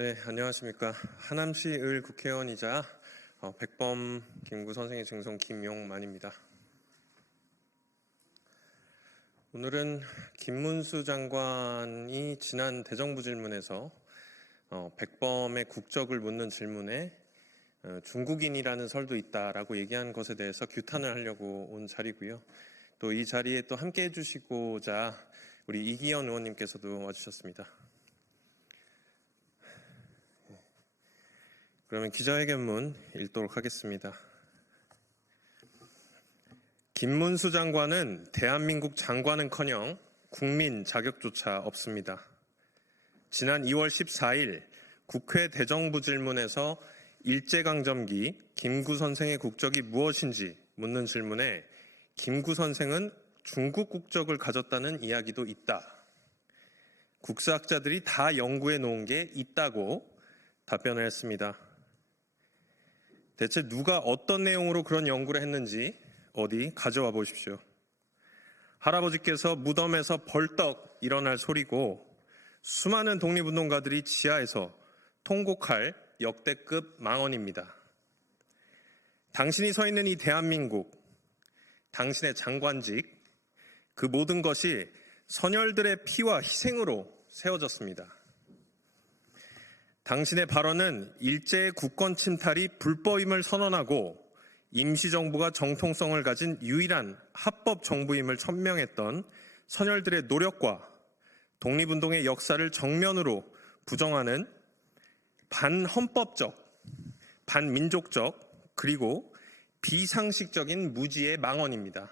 네, 안녕하십니까. 하남시 을 국회의원이자 백범 김구 선생의 증손 김용만입니다. 오늘은 김문수 장관이 지난 대정부 질문에서 백범의 국적을 묻는 질문에 중국인이라는 설도 있다라고 얘기한 것에 대해서 규탄을 하려고 온 자리고요. 또 이 자리에 또 함께 해주시고자 우리 이기현 의원님께서도 와주셨습니다. 그러면 기자회견문 읽도록 하겠습니다. 김문수 장관은 대한민국 장관은커녕 국민 자격조차 없습니다. 지난 2월 14일 국회 대정부 질문에서 일제강점기 김구 선생의 국적이 무엇인지 묻는 질문에 김구 선생은 중국 국적을 가졌다는 이야기도 있다. 국사학자들이 다 연구해 놓은 게 있다고 답변을 했습니다. 대체 누가 어떤 내용으로 그런 연구를 했는지 어디 가져와 보십시오. 할아버지께서 무덤에서 벌떡 일어날 소리고 수많은 독립운동가들이 지하에서 통곡할 역대급 망언입니다. 당신이 서 있는 이 대한민국, 당신의 장관직, 그 모든 것이 선열들의 피와 희생으로 세워졌습니다. 당신의 발언은 일제의 국권 침탈이 불법임을 선언하고 임시정부가 정통성을 가진 유일한 합법 정부임을 천명했던 선열들의 노력과 독립운동의 역사를 정면으로 부정하는 반헌법적, 반민족적, 그리고 비상식적인 무지의 망언입니다.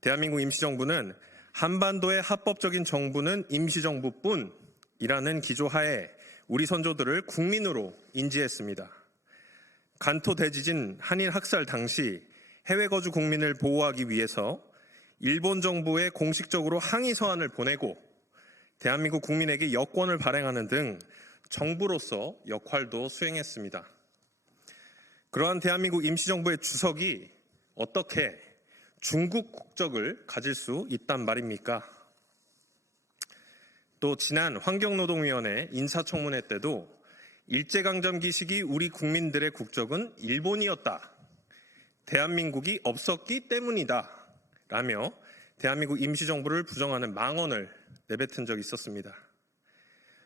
대한민국 임시정부는 한반도의 합법적인 정부는 임시정부뿐이라는 기조하에 우리 선조들을 국민으로 인지했습니다. 간토 대지진 한일 학살 당시 해외 거주 국민을 보호하기 위해서 일본 정부에 공식적으로 항의 서한을 보내고 대한민국 국민에게 여권을 발행하는 등 정부로서 역할도 수행했습니다. 그러한 대한민국 임시정부의 주석이 어떻게 중국 국적을 가질 수 있단 말입니까? 또 지난 환경노동위원회 인사청문회 때도 일제강점기 시기 우리 국민들의 국적은 일본이었다. 대한민국이 없었기 때문이다. 라며 대한민국 임시정부를 부정하는 망언을 내뱉은 적이 있었습니다.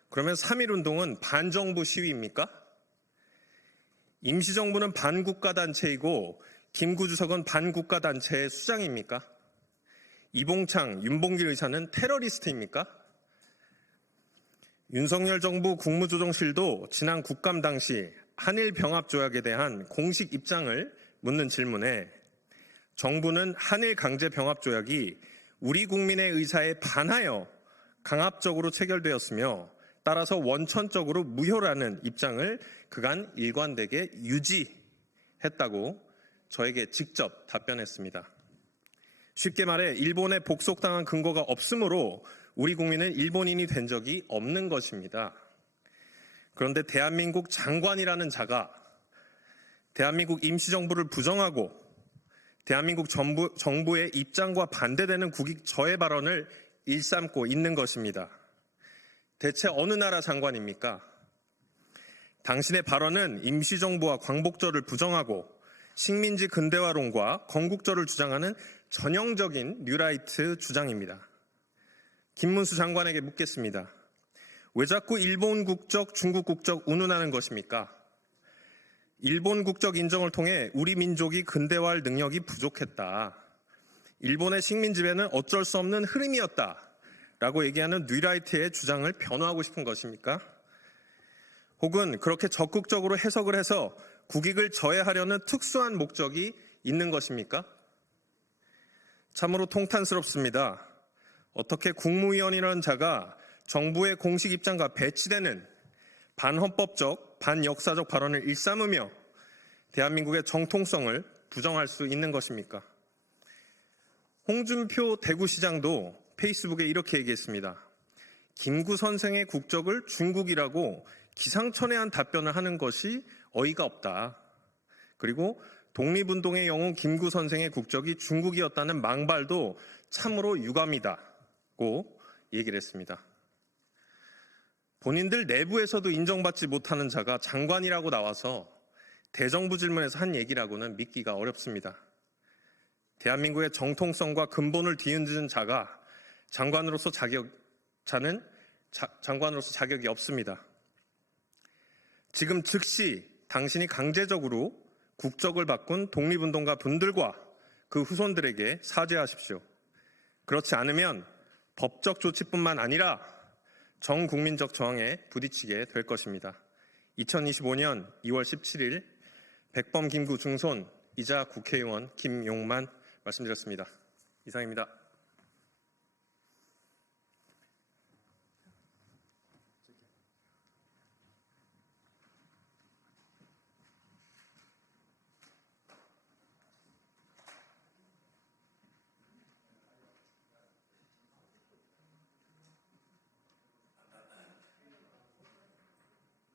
그러면 3.1운동은 반정부 시위입니까? 임시정부는 반국가단체이고 김구 주석은 반국가단체의 수장입니까? 이봉창, 윤봉길 의사는 테러리스트입니까? 윤석열 정부 국무조정실도 지난 국감 당시 한일 병합조약에 대한 공식 입장을 묻는 질문에 정부는 한일 강제병합조약이 우리 국민의 의사에 반하여 강압적으로 체결되었으며 따라서 원천적으로 무효라는 입장을 그간 일관되게 유지했다고 저에게 직접 답변했습니다. 쉽게 말해 일본에 복속당한 근거가 없으므로 우리 국민은 일본인이 된 적이 없는 것입니다. 그런데 대한민국 장관이라는 자가 대한민국 임시정부를 부정하고 대한민국 정부의 입장과 반대되는 국익저해 발언을 일삼고 있는 것입니다. 대체 어느 나라 장관입니까? 당신의 발언은 임시정부와 광복절을 부정하고 식민지 근대화론과 건국절을 주장하는 전형적인 뉴라이트 주장입니다. 김문수 장관에게 묻겠습니다. 왜 자꾸 일본 국적, 중국 국적 운운하는 것입니까? 일본 국적 인정을 통해 우리 민족이 근대화할 능력이 부족했다. 일본의 식민 지배는 어쩔 수 없는 흐름이었다. 라고 얘기하는 뉴라이트의 주장을 변호하고 싶은 것입니까? 혹은 그렇게 적극적으로 해석을 해서 국익을 저해하려는 특수한 목적이 있는 것입니까? 참으로 통탄스럽습니다. 어떻게 국무위원이라는 자가 정부의 공식 입장과 배치되는 반헌법적, 반역사적 발언을 일삼으며 대한민국의 정통성을 부정할 수 있는 것입니까? 홍준표 대구시장도 페이스북에 이렇게 얘기했습니다. 김구 선생의 국적을 중국이라고 기상천외한 답변을 하는 것이 어이가 없다. 그리고 독립운동의 영웅 김구 선생의 국적이 중국이었다는 망발도 참으로 유감이다고 얘기를 했습니다. 본인들 내부에서도 인정받지 못하는 자가 장관이라고 나와서 대정부 질문에서 한 얘기라고는 믿기가 어렵습니다. 대한민국의 정통성과 근본을 뒤흔드는 자가 장관으로서 자격이 없습니다. 지금 즉시 당신이 강제적으로 국적을 바꾼 독립운동가 분들과 그 후손들에게 사죄하십시오. 그렇지 않으면 법적 조치뿐만 아니라 정국민적 저항에 부딪히게 될 것입니다. 2025년 2월 17일 백범 김구 중손이자 국회의원 김용만 말씀드렸습니다. 이상입니다.